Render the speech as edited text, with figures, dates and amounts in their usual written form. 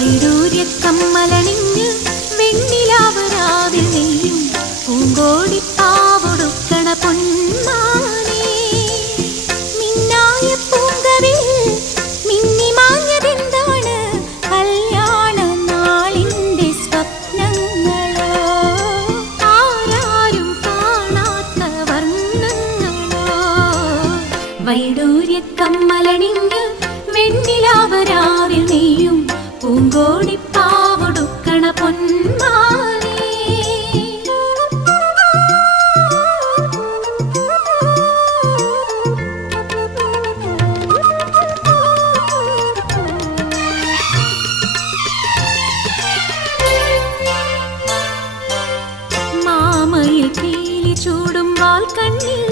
വൈഡൂര്യക്കമ്മലണിഞ്ഞ് വെണ്ണിലാവരാവിൽ നെയ്യും പൂങ്കോടിപ്പാവൊടുക്കണ പൊന്മാനേ മിന്നായ പൂങ്കവിൽ മിന്നി മാഞ്ഞതെന്താണ് കല്യാണ നാളിൻ്റെ സ്വപ്നങ്ങളോ ആരാരും കാണാത്ത വർണ്ണങ്ങളോ വൈഡൂര്യക്കമ്മലണിഞ്ഞ് വെണ്ണിലാവരാവിൽ നെയ്യും പൂങ്കോടിപ്പാവൊടുക്കണ പൊന്മാനേ മാമയിൽ പീലി ചൂടും വാൽക്കണ്ണിൽ